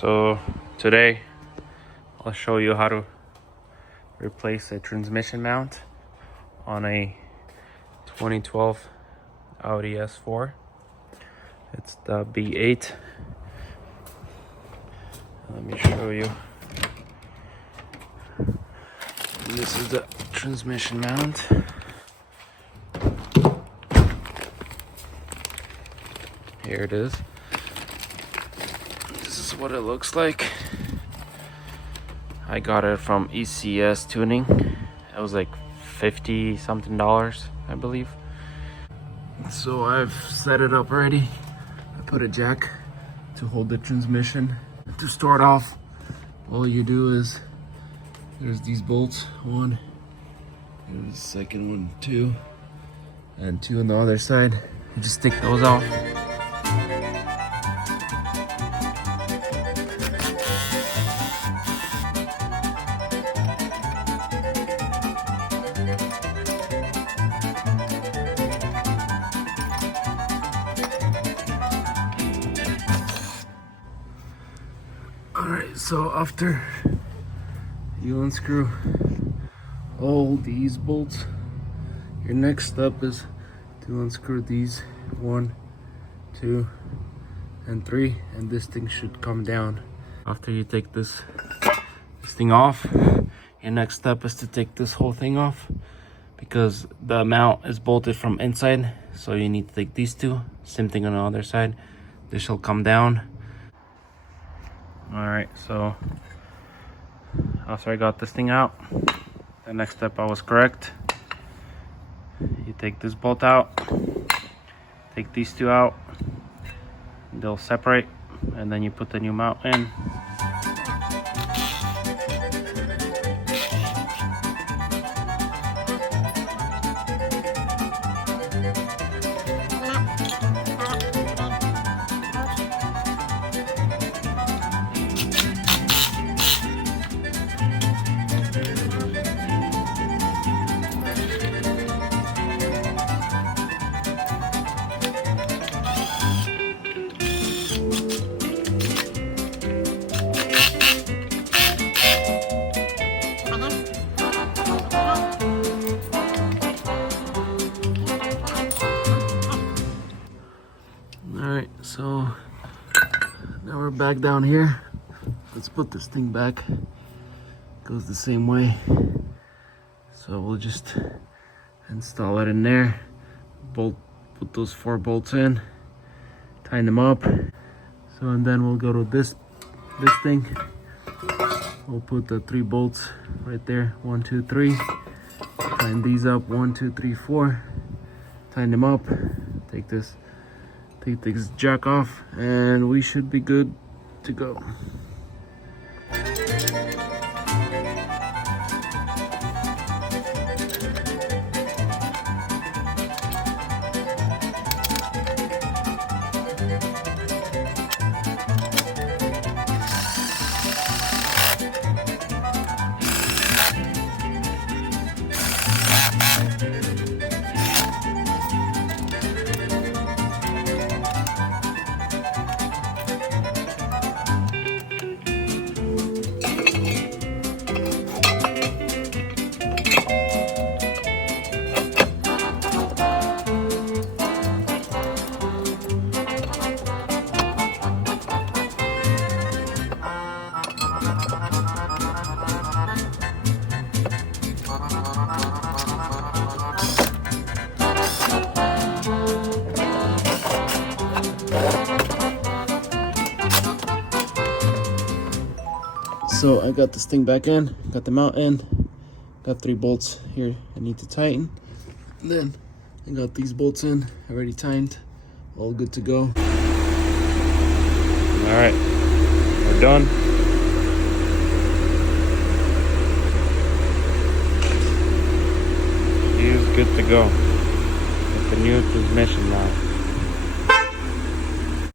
So today I'll show you how to replace a transmission mount on a 2012 Audi S4. It's the B8. Let me show you. This is the transmission mount. Here it is. This is what it looks like. I got it from ECS Tuning. It was like $50 something, I believe. So I've set it up already. I put a jack to hold the transmission. To start off, all you do is, there's these bolts, one, there's the second one, two, and two on the other side. You just take those off. Alright, so after you unscrew all these bolts, your next step is to unscrew these 1, 2, and 3, and this thing should come down. After you take this thing off, your next step is to take this whole thing off, because the mount is bolted from inside, so you need to take these two. Same thing on the other side. This shall come down. Alright, so after I got this thing out, the next step I was correct. You take this bolt out, take these two out, they'll separate, and then you put the new mount in. Alright, so now we're back down here. Let's put this thing back. Goes the same way. So we'll just install it in there. Put those 4 bolts in. Tighten them up. So and then we'll go to this thing. We'll put the 3 bolts right there. 1, 2, 3. Tighten these up. 1, 2, 3, 4. Tighten them up. Take this jack off, and we should be good to go. So I got this thing back in, got the mount in, got 3 bolts here I need to tighten. And then I got these bolts in, already tightened, all good to go. Alright, we're done. She is good to go with the new transmission mount.